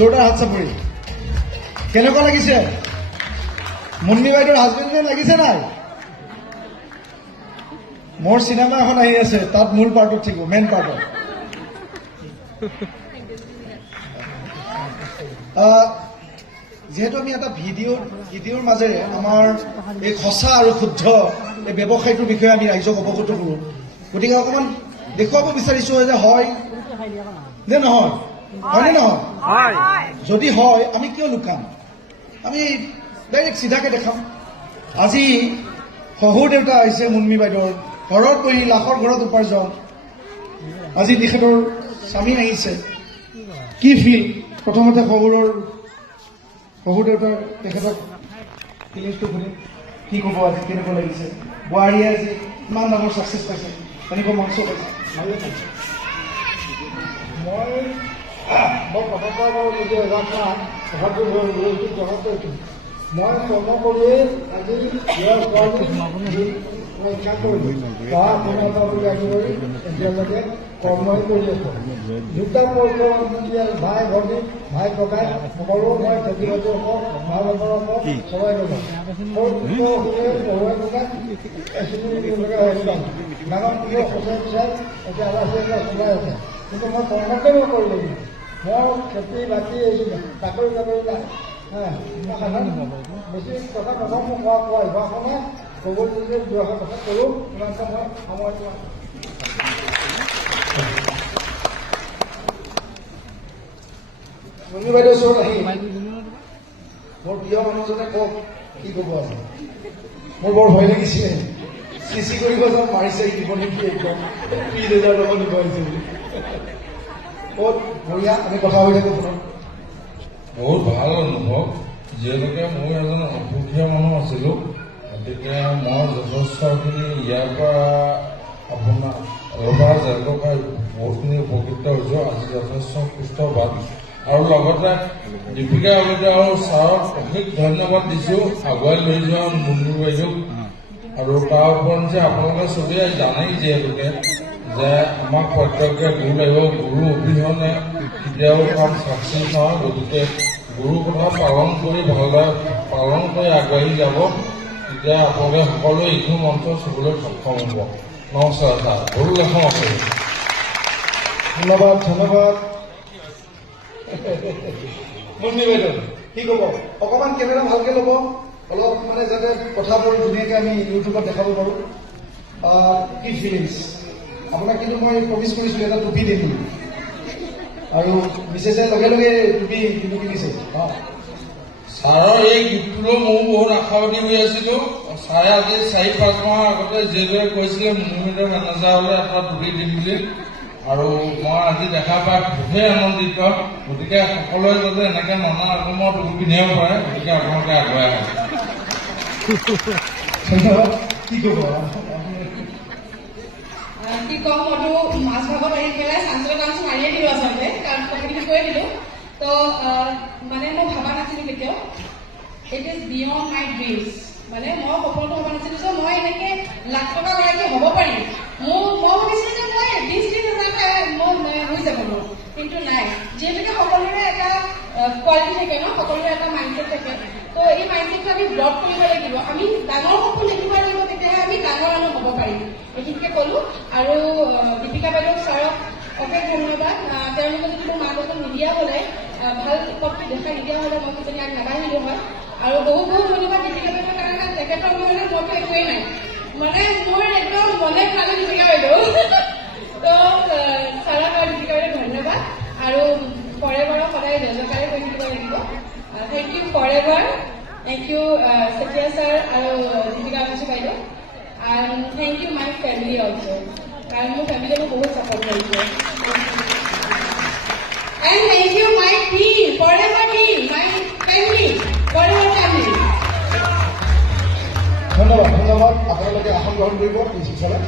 জোৰদাৰ হাত চাপৰি। কেনেকুৱা লাগিছে? মুন্নি বাইদেউৰ হাজবেণ্ড লাগিছে নাই? মোৰ চিনেমা এখন আহি আছে, তাত মূল পাৰ্টত থাকিব, মেইন পাৰ্টত। যিহেতু আমি এটা ভিডিঅ'ৰ মাজেৰে আমাৰ এই সঁচা আৰু শুদ্ধ এই ব্যৱসায়টোৰ বিষয়ে আমি ৰাইজক অৱগত কৰোঁ, গতিকে অকণমান দেখুৱাব বিচাৰিছো যে হয় নে নহয়, হয়নে নহয়? যদি হয় আমি কিয় লুকাম, আমি ডাইৰেক্ট চিধাকে দেখাম। আজি শহুৰ দেউতা আহিছে মুন্মি বাইদেউৰ, ঘৰত বহি লাখৰ ঘৰত উপাৰ্জন। আজি তেখেতৰ স্বামী আহিছে, কি ফিল? প্ৰথমতে শহুৰ দেউতাৰ তেখেতক ফিলিংছটো শুনিম, কি ক'ব আজি, কেনেকুৱা লাগিছে? বোৱাৰীয়ে আজি ইমান ডাঙৰ ছাকচেছ পাইছে, তেনেকুৱা মঞ্চ পাইছে, ভালে পাইছে। মই প্ৰথমৰ পৰা বাৰু নিজে এবাৰ কথাটো জনাইছোঁ। মই কৰ্ম কৰিয়ে আজি ইয়াৰ ছোৱালী পৰীক্ষা কৰিলোঁ, পঢ়া শুনা বুলি আদি কৰি এতিয়ালৈকে কৰ্মই কৰি আছোঁ। দুটা পৰিয়াল, ভাই ভনী, ভাই ককাই সকলো মই খেতি বাতি হওক, মা বাবাৰ হওক, চলাই ল'ব। পঢ়ুৱাই থকা ডাঙৰ প্ৰিয় সঁচাই বিচাৰ এতিয়া আৱাসী এটা চলাই আছে। কিন্তু মই কৰ্মকে নকৰিলোঁ, মই খেতি বাতি চাকৰি নাই। মই সাধাৰণ বেছি কথা নকওঁ, মই কোৱা অভ্যাস নাই। ক'ব যদি দুআষাৰ কথা কৰোঁ, ইমানটা মই সময় পোৱা। মুন্নি বাইদেউৰ ওচৰত আহি মোৰ প্ৰিয় মানুহজনে কওক কি ক'ব আজি। মোৰ বৰ ভয় লাগিছে, চিচি কৰিব যাম মাৰিছে দিব নেকি, একদম 30,000 টকা দিব আহিছে বুলি। ক'ত বঢ়িয়া, আমি কথা হৈ থাকোঁ ফোনত। বহুত ভাল অনুভৱ, যিহেতুকে মই এজন অসুখীয়া মানুহ আছিলোঁ, গতিকে মই যথেষ্টখিনি ইয়াৰ পৰা আপোনাৰ জেলৰ পৰা বহুতখিনি উপকৃত হৈছোঁ। আজি যথেষ্ট সুস্থবাদ। আৰু লগতে দীপিকা কলিতা আৰু ছাৰক অশেষ ধন্যবাদ দিছোঁ, আগুৱাই লৈ যোৱা মুন্নি বাইদেউক। আৰু তাৰ ওপৰঞ্চি আপোনালোকে চবেই জানেই যিহেতুকে যে আমাক প্ৰত্যেকে গুৰু লাগিব, গুৰু অবিহনে কেতিয়াও কাম ছাকচেছ নহয়। গতিকে গুৰুৰ কথা পালন কৰি ভালদৰে পালন কৰি আগবাঢ়ি যাব, তেতিয়া আপোনালোকে সকলোৱে এইটো মঞ্চ চুবলৈ সক্ষম হ'ব। নমস্কাৰ ছাৰ, সৰু লেখন আছে। ধন্যবাদ। মুন্নি বাইদেউ কি ক'ব? অকণমান কেমেৰা ভালকে ল'ব, অলপ মানে যাতে কথাবোৰ ধুনীয়াকৈ আমি ইউটিউবত দেখাব পাৰোঁ। কি ফিলিংছ আপোনাক? কিন্তু মই প্ৰমিছ কৰিছিলোঁ এটা টুপি দিম বুলি, আৰু মিছেছে লগে লগে টুপি কিনিছে। ছাৰৰ এই গীতটোলৈ ময়ো বহুত আশাবাদী হৈ আছিলোঁ। ছাৰে আজি 4-5 মাহ আগতে যিদৰে কৈছিলে মুন্নি মেনেজাৰ হ'লে এটা টুপি দিম বুলি, আৰু মই আজি দেখা পাই খুবেই আনন্দিত। গতিকে সকলোৱে যাতে এনেকৈ নানা ৰকমৰ টুপি পিন্ধিব পাৰে, গতিকে আপোনালোকে আগুৱাই আহে। কি ক'ব? কি কম, মইতো মাছ ভাগত আহি পেলাই চাঞ্চলৰ কাম মাৰিয়ে দিলোঁ আচলতে, কাৰণ কথাখিনি কৈ দিলোঁ। তো মানে মই ভবা নাছিলোঁ কেতিয়াও, it is beyond my dreams. মানে মই সপোনটো ভবা নাছিলোঁ যে মই এনেকৈ লাখ টকা গৰাকী হ'ব পাৰিম। মই ভাবিছিলোঁ যে মই 20,000 মই হৈ যাব নোৱাৰোঁ, কিন্তু নাই। যিহেতুকে সকলোৰে এটা কোৱালিটি থাকে ন, সকলোৰে এটা মাইণ্ডছেট থাকে। তো এই মাইণ্ডছেটটো আমি ব্লক কৰিব লাগিব, আমি ডাঙৰ সপোন দেখিব লাগিব, তেতিয়াহে আমি ডাঙৰ মানুহ হ'ব পাৰিম। এইখিনিকে ক'লোঁ। আৰু দীপিকা বাইদেউ ছাৰক অশেষ ধন্যবাদ। তেওঁলোকে যদি মোৰ মা দেউতাক নিদিয়া হ'লে, ভাল পথটো দেখাই নিদিয়া হ'লে মই কিজানি আগ নাবাঢ়িলোঁ হয়। আৰু বহুত ধন্যবাদ দীপিকা বাইদেউৰ কাৰণে। তেখেতৰ নহ'লে মইতো একোৱেই নাই, মানে মোৰ একদম মনে খালে দীপিকা বাইদেউ। তো ছাৰক আৰু দীপিকা বাইদেউ ধন্যবাদ। আৰু ফৰেভাৰক সদায় জয়জয়কাৰে কৰি থাকিব লাগিব। Thank you forever, thank you Chetia sir আৰু দীপিকা বাইদেউ। And thank you my family also. And my family will बहुत support करेंगे. And thank you my team, forever team, my family, forever family. ধন্যবাদ। আপোনালোকে আসন গ্ৰহণ কৰিব প্ৰিন্সিপালে।